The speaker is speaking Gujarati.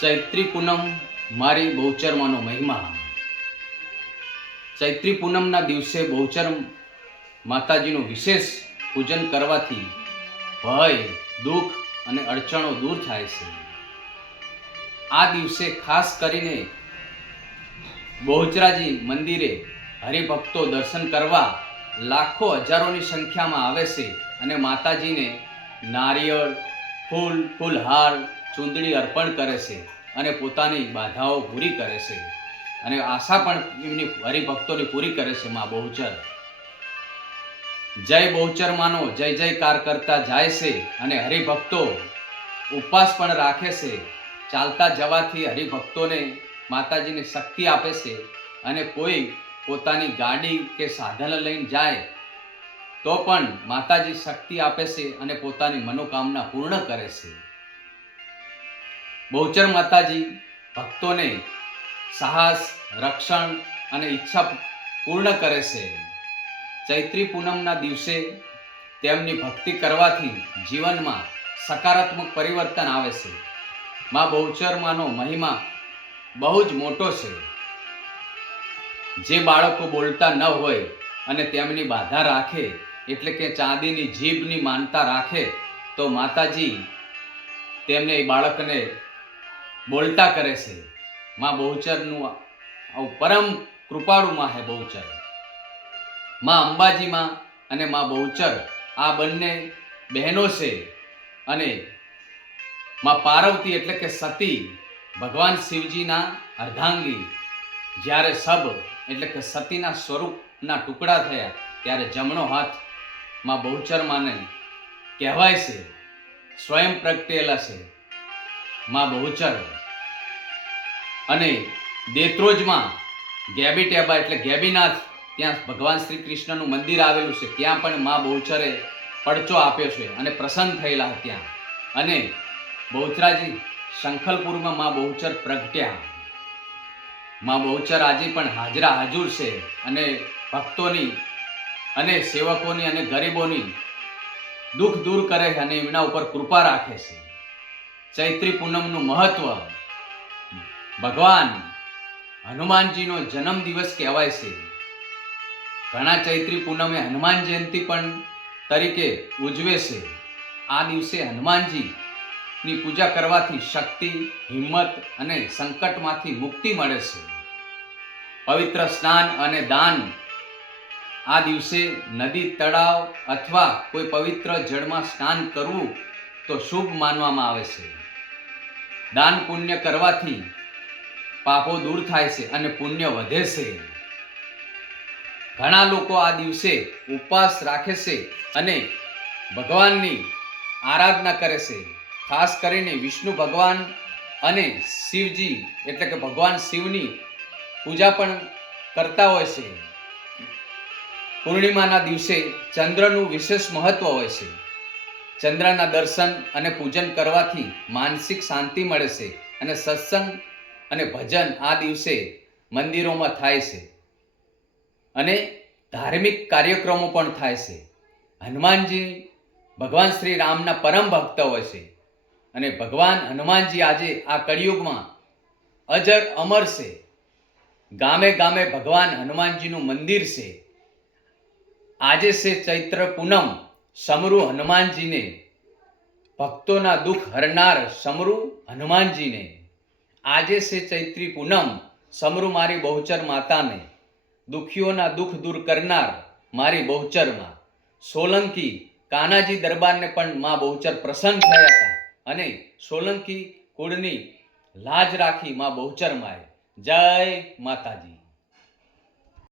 ચૈત્રી પૂનમ મારી બહુચરમાંનો મહિમા. ચૈત્રી પૂનમના દિવસે બહુચર માતાજીનું વિશેષ પૂજન કરવાથી ભય, દુઃખ અને અડચણો દૂર થાય છે. આ દિવસે ખાસ કરીને બહુચરાજી મંદિરે હરિભક્તો દર્શન કરવા લાખો હજારોની સંખ્યામાં આવે છે અને માતાજીને નારિયેળ, ફૂલ, ફૂલહાર, ચૂંદડી અર્પણ કરે છે અને પોતાની બાધાઓ પૂરી કરે છે અને આશા પણ એમની હરિભક્તોની પૂરી કરે છે. માં બહુચર જય બહુચર માનો જય જયકાર કરતા જાય છે અને હરિભક્તો ઉપવાસ પણ રાખે છે. ચાલતા જવાથી હરિભક્તોને માતાજીને શક્તિ આપે છે અને કોઈ પોતાની ગાડી કે સાધન લઈને જાય તો પણ માતાજી શક્તિ આપે છે અને પોતાની મનોકામના પૂર્ણ કરે છે. બહુચર માતાજી ભક્તોને સાહસ, રક્ષણ અને ઈચ્છા પૂર્ણ કરે છે. ચૈત્રી પૂનમના દિવસે તેમની ભક્તિ કરવાથી જીવનમાં સકારાત્મક પરિવર્તન આવે છે. માં બહુચર માનો મહિમા બહુ જ મોટો છે. જે બાળકો બોલતા ન હોય અને તેમની બાધા રાખે, એટલે કે ચાંદીની જીભની માનતા રાખે, તો માતાજી તેમને એ બાળકને બોલતા કરે છે. માં બહુચરનું પરમ કૃપાળુ માં હે બહુચર. માં અંબાજીમાં અને માં બહુચર આ બંને બહેનો છે અને માં પાર્વતી એટલે કે સતી ભગવાન શિવજીના અર્ધાંગી. જ્યારે સબ એટલે કે સતીના સ્વરૂપના ટુકડા થયા ત્યારે જમણો હાથ માં બહુચર માને કહેવાય છે, સ્વયં પ્રગટેલા છે માં બહુચર. અને દેત્રોજમાં ગેબી ટેબા એટલે ગેબીનાથ, ત્યાં ભગવાન શ્રી કૃષ્ણનું મંદિર આવેલું છે. ત્યાં પણ માં બહુચરે પડચો આપ્યો છે અને પ્રસન્ન થયેલા ત્યાં. અને બહુચરાજી શંખલપુરમાં માં બહુચર પ્રગટ્યા. માં બહુચર આજે પણ હાજરા હાજુર છે અને ભક્તોની અને સેવકોની અને ગરીબોની દુઃખ દૂર કરે છે અને એમના ઉપર કૃપા રાખે છે. ચૈત્રી પૂનમનું મહત્વ ભગવાન હનુમાનજીનો જન્મ દિવસ કહેવાય છે. ઘણા ચૈત્રી પૂનમે હનુમાન જયંતિ પણ તરીકે ઉજવે છે. આ દિવસે હનુમાનજીની પૂજા કરવાથી શક્તિ, હિંમત અને સંકટમાંથી મુક્તિ મળે છે. પવિત્ર સ્નાન અને દાન આ દિવસે નદી, તળાવ અથવા કોઈ પવિત્ર જળમાં સ્નાન કરવું તો શુભ માનવામાં આવે છે. દાન પુણ્ય કરવાથી પાપો દૂર થાય છે અને પુણ્ય વધે છે. ઘણા લોકો આ દિવસે ઉપવાસ રાખે છે અને ભગવાનની આરાધના કરે છે. ખાસ કરીને વિષ્ણુ ભગવાન અને શિવજી એટલે કે ભગવાન શિવની પૂજા પણ કરતા હોય છે. પૂર્ણિમાના દિવસે ચંદ્રનું વિશેષ મહત્વ હોય છે. ચંદ્રના દર્શન અને પૂજન કરવાથી માનસિક શાંતિ મળે છે અને સત્સંગ અને ભજન આ દિવસે મંદિરોમાં થાય છે અને ધાર્મિક કાર્યક્રમો પણ થાય છે. હનુમાનજી ભગવાન શ્રી રામના પરમ ભક્ત હોય છે અને ભગવાન હનુમાનજી આજે આ કળિયુગમાં અજર અમર છે. ગામે ગામે ભગવાન હનુમાનજીનું મંદિર છે. આજે છે ચૈત્ર પૂનમ. સમરુ હનુમાનજીને, ભક્તોના દુઃખ હરનાર સમરુ હનુમાનજીને. આજે છે ચૈત્રી પૂનમ. સમરુ મારી બહુચર માતાને, દુખીઓના દુઃખ દૂર કરનાર મારી બહુચરમાં. સોલંકી કાનાજી દરબારને પણ માં બહુચર પ્રસન્ન થયા હતા અને સોલંકી કુળની લાજ રાખી માં બહુચર માએ. જય માતાજી.